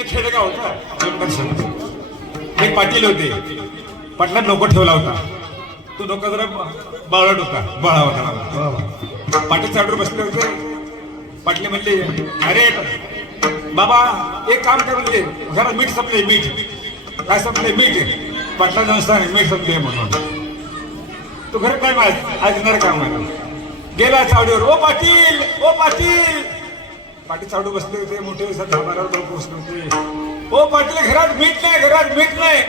एक खेडेगाव होता, एक पाटील होते. पाटलात नोकर ठेवला होता. तो नोकर जरा बावळट होता, बाळा होता. पाटील चाडूर बसले होते. पाटले म्हणले, अरे बाबा एक काम कर, म्हणले घरात मीठ संपले. मीठ काय संपले? मीठ. पाटला नमस्कार, मीठ संपले म्हणून. तो घर काय आज येणार काम आहे. गेला चावडीवर, ओ पाटील, ओ पाटील. पाटील चावडू बसले होते, मोठे 10-12 लोक बसले होते. ओ पाटील, घरात मीठ नाही, घरात मीठ नाही.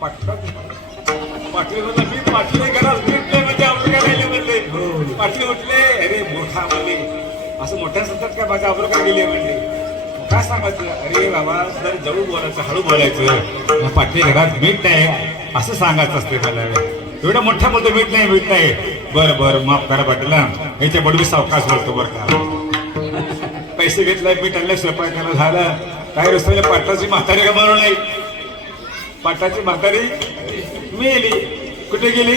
पाटील म्हणला, मी पाटील घरात मीठ नाही म्हणजे आपण काय राहिले म्हणले. पाटील उठले, अरे मोठा म्हणले, असं मोठ्या सत्तात काय माझ्या आबरू काय गेले म्हणले. काय सांगायचं? अरे बाबा जर जवळ बोलायचं, हळू बोलायचं. पाटील घरात मीठ नाही असं सांगायचं असते मला. एवढं मोठ्या बोलतो मीठ नाही, मीठ नाही. बरं बरं माफ करा पाटीला, याच्या बडवी सावकाश बोलतो बरं का. पैसे घेतलाय, मीठ आणलं, स्वयंपाक करायला झाला. काय रस्त्याला पाटलाची म्हातारी का म्हणून नाही. पाटलाची म्हातारी मेली. कुठे गेली?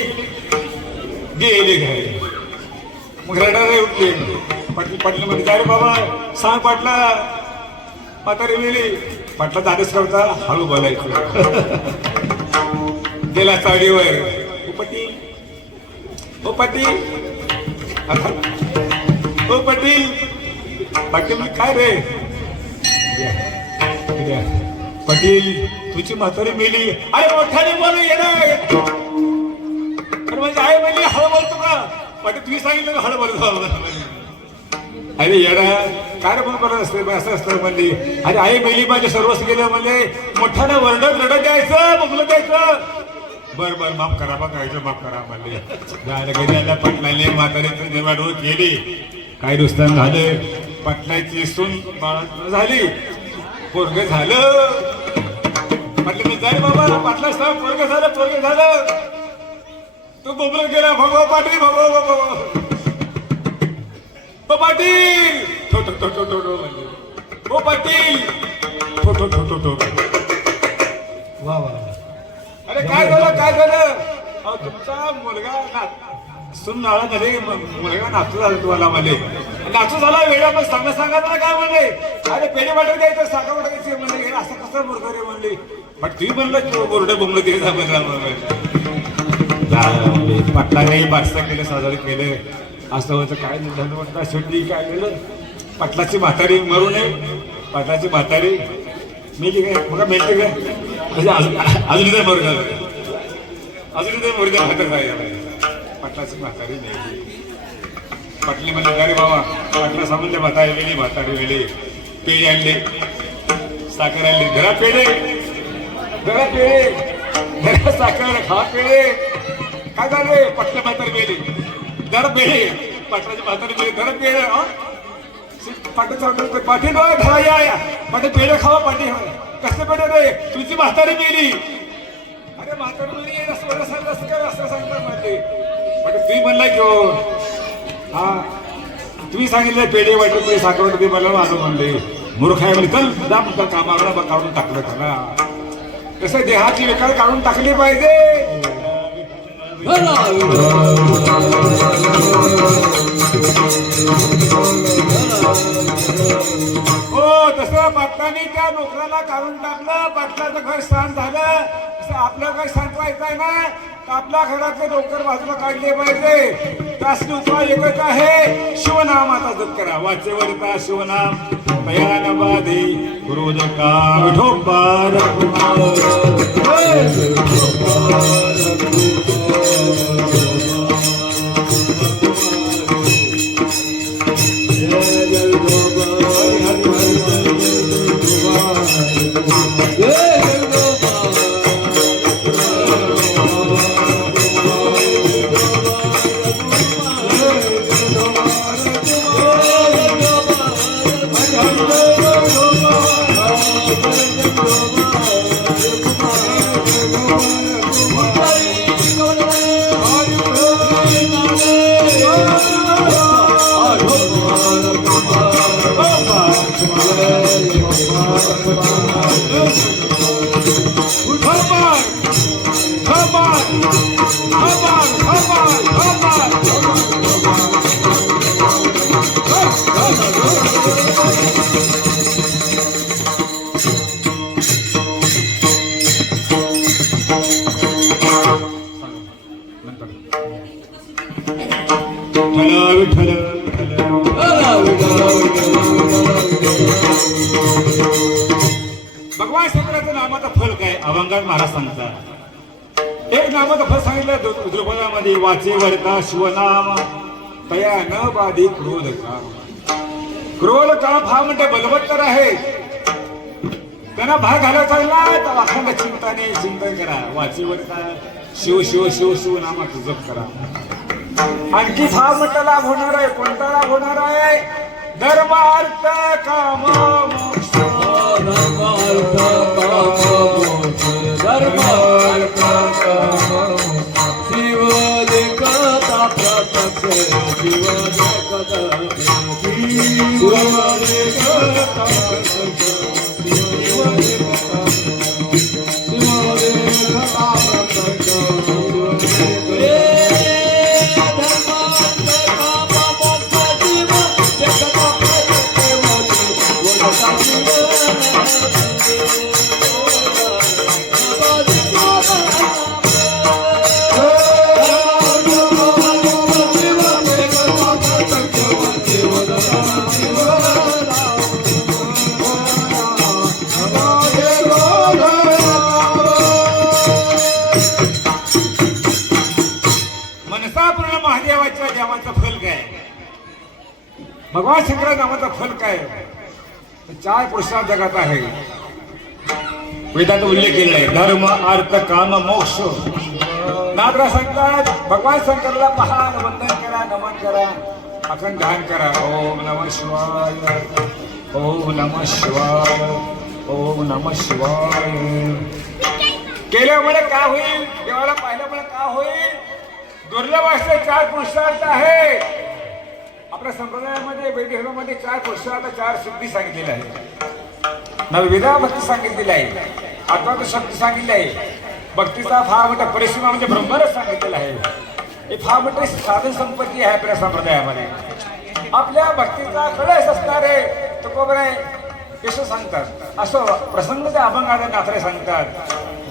गेली घरी. मग रडायला उठली. पाटील म्हणजे अरे बाबा सांग पाटला, म्हातारी मेली. पाटलाचा आदेश करता, हळू बोलायचं. गेला चावडीवर, ओ पाटील, ओ पाटील. पाटील काय रे? पाटील तुझी म्हातारी मेली. अरे मोठ्याने बोलू येणार. अरे म्हणजे आई म्हणजे हळू बोलतो का? पाटील तुम्ही सांगितलं का हळू बोलतो? अरे येडा काय रे बोलत असते, असं असतं म्हणली. अरे आई मेली, माझे सर्वस्व गेलं म्हणजे मोठ्याने वरडत रडत द्यायचं, बोलत द्यायचं. बर बर माफ करा बा, काय माफ करा म्हणले. घरी पाटलाने म्हातारीचं जेव्हा डोळ केली, काय दुसऱ्या झालं. पाटलाची सून बाळा झाली, पोरग झालं. म्हटलं जाय बाबा, पाटला साहेब पोरग झालं, पोरग झालं. तो बोबलत गेला, भगवा पाटील, भगवा ओ पाटील, ठो ठो ठो ठो ठो म्हणजे ओ पाटील, ठो ठो ठो ठो ठो. वा वा. अरे काय झालं, काय झालं? तुमचा मुलगा सुन नाळा झाले, मुलगा नाचू झाला तुम्हाला म्हणे. नाचू झाला वेळा पण सांगा ना काय म्हणले. अरे पेढे वाटत द्यायचं, साखर वाटत द्यायचं म्हणले. असं कसं मुलगा रे म्हणले. पण तुम्ही म्हणलं बोरडे बोंबलं ते पाटलाने बारसा केलं, साजरं केलं. असं होतं काय झालं म्हटलं. शेवटी काय केलं, पाटलाची म्हातारी मरू नये. पाटलाची म्हातारी मेली काय, बघा मेलते काय म्हणजे अजून ते मरू झालं, अजून ते मरू झालं. पाटलाची म्हातारी मेली. पाटली म्हणजे अरे बाबा, पाटला सांगून त्या म्हातारी वेली. पेढे आणले, साखर आणली. घरात पेढे, घरात पेढे, घरात साखर, खा पेढे. काय झालं? पाटला म्हातारी मेली, घरात पेढे. पाटलाची म्हातारी मेली, घरात पेढे. पाटील पाटील घरा या पाटील पेढे खावा. पाटील कसं पेढे रे? तुझी म्हातारी मेली. अरे म्हातारी मेली असं सांगतात म्हणते. पाटील तुम्ही म्हणला की हा तुम्ही सांगितलं पेढे वाटले, पेढे साखर वाटले, मला आलो म्हणले. मूर्ख आहे म्हणजे चल जा म्हणतात कामाला, मग काढून टाकलं त्याला. कसं देहाची विकार काढून टाकली पाहिजे. हो तसं पाटलाने त्या नोकराला काढून टाकलं. पाटलाचं घर शांत झालं. तसं आपलं घर शांत व्हायचंय ना, आपल्या घरातले नोकर बाजूला काढले पाहिजे. त्यासाठी उपाय एकच आहे, शिवनामाचा जप करा. वाचेवरता शिवनाम भयानबाधी गुरुदका विठोबार. Hare अभंगात महाराज सांगतात एक नामाचं फळ सांगितलं द्रुपदामध्ये वाचे वरता शिवनाम तया न बाधी क्रोध काम. क्रोध काम हा म्हणजे बलवत्तर आहे. त्यांना भाग घालायचा तर अखंड चिंताने चिंतन करा. वाचेवर का शिव शिव शिव शिव नामाचा जप करा. आणखी हा म्हटलं लाभ होणार आहे. कोणता लाभ होणार आहे? धर्म अर्थ काम मोक्ष. धर्म अर्थ काम शिव देखता प्रत्यक्ष शिव देखता भगवान शंकर नामाचा फल काय? चार पुरुषार्थ जगात आहे. वेदात उल्लेख केलेला आहे. धर्म अर्थ काम मोक्ष. नागरा सांगतात भगवान शंकरला पहा, वंदन करा, नमन करा, अखंड ध्यान करा. ओम नमः शिवाय, ओम नमः शिवाय, ओम नमः शिवाय. केल्यामुळे काय होईल? देवाला पाहिल्यामुळे काय होईल? दुर्लभ असे चार पुरुषार्थ आहे. आपल्या संप्रदायामध्ये वैदिकमध्ये चार पुरुषार्थ, चार सिद्धी सांगितलेल्या आहे. नवविधा भक्ती सांगितलेली आहे. अद्वैत शक्ती सांगितली आहे. भक्तीचा फार मोठा परिश्रम म्हणजे ब्रह्मरस सांगितलेला आहे. हे फार मोठी साधन संपत्ती आहे आपल्या संप्रदायामध्ये. आपल्या भक्तीचा कळस असणारे तुकोबरे केशव सांगतात. असं प्रसंग त्या अभंगाच्या नाथरे सांगतात.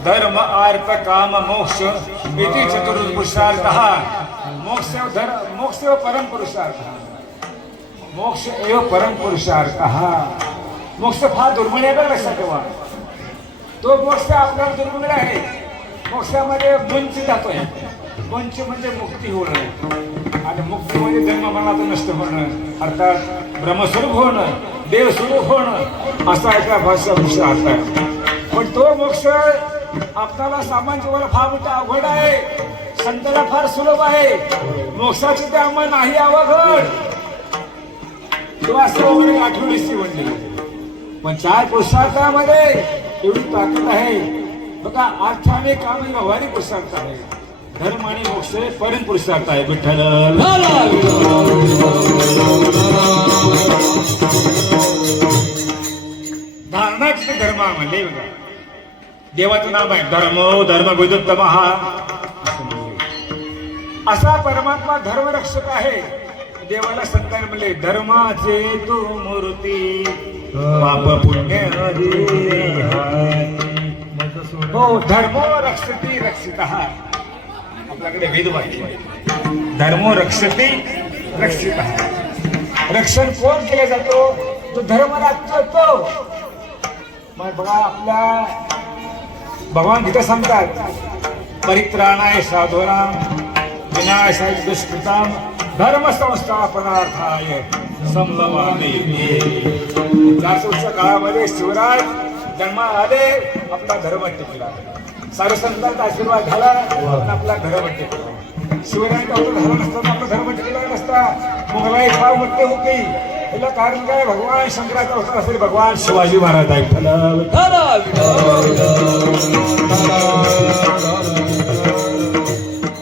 धर्म अर्थ काम मोक्ष इति चतुर्पुरुषार्थ. मोक्ष परम पुरुषार्थ. मोक्ष एव परम पुरुषार्थ. मोक्ष फार दुर्मिळ आहे, लक्षात ठेवा. तो मोक्ष आपल्याला दुर्मिळ आहे. मोक्षामध्ये मुंच जातोय. मुंच म्हणजे मुक्ती होणं, आणि मुक्ती म्हणजे जन्म मरणाचं नष्ट होणं, अर्थात ब्रह्मस्वरूप होणं, देवस्वरूप होणं, असा एका भाषा पुरुषार्थ आहे. पण तो मोक्ष आपल्याला सामान्य जीवाला फार मोठा अवघड आहे. संतांना फार सुलभ आहे. मोक्षाची ते आम्हाला नाही अवघड. तो असं वगैरे आठवणीची म्हणली. पण चार पुरुषार्थामध्ये एवढी ताकद आहे बघा. अर्थ आणि काम ही व्यावहारिक पुरुषार्थ आहे. धर्म आणि मोक्ष परम पुरुषार्थ आहे. विठ्ठल धारणाचे धर्म म्हणले बघा. देवाचं नाम आहे धर्मो धर्म विदुत्तम. असा परमात्मा धर्मरक्षक आहे. देवाला संतान म्हणले धर्माचे तू मूर्ती पाप पुण्य हो. धर्मो रक्षती रक्षित. आपल्याकडे वेद वाक्य आहे. धर्मो रक्षती रक्षित. रक्षण कोण केलं जातो? तो धर्म राखतो. मग बघा आपल्या भगवान गीता सांगतात परित्राणाय साधूनां विनाशाय दुष्कृतां धर्म संस्थापनार्थाय संभवामि युगे. 400 वर्ष काळामध्ये शिवराज जन्माला आले. आपला धर्म टिकला. सारे संतांचा आशीर्वाद झाला आणि आपला धर्म टिकला. शिवरायांचा आपला धर्म नसताना आपला धर्म टिकला नसता. मुघलाई फार मोठे होते. याला कारण काय? भगवान शंकराचा होता असेल भगवान शिवाजी महाराज आहे.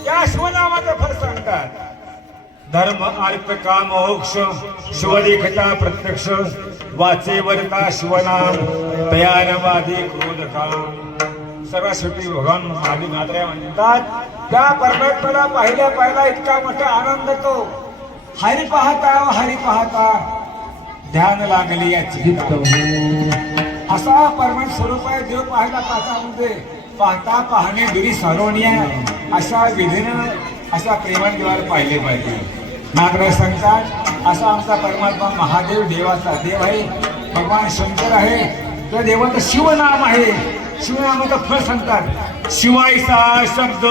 या शिवनामाचं फळ सांगतात. धर्म अर्थ काम मोक्ष शिवदेखता प्रत्यक्ष वाचे वरता शिवनाम तयानवादी क्रोध काम. सर्व शेवटी भगवान महादेव नाथरे म्हणतात त्या परमेश्वराला पाहिल्या इतका मोठा आनंद तो. हरी पाहता ध्यान लागली याची. असा परमेश्वर स्वरूप आहे. देव पाहायला पाहता पाहता पाहणे दुरी सारोण्या. अशा विधीनं अशा प्रेमाने देवाला पाहिले पाहिजे. नागराज सांगतात असा आमचा परमात्मा महादेव देवाचा देव आहे. भगवान शंकर आहे. त्या देवाचं शिवनाम आहे. शिवनामाचं फळ सांगतात शिवायचा शब्द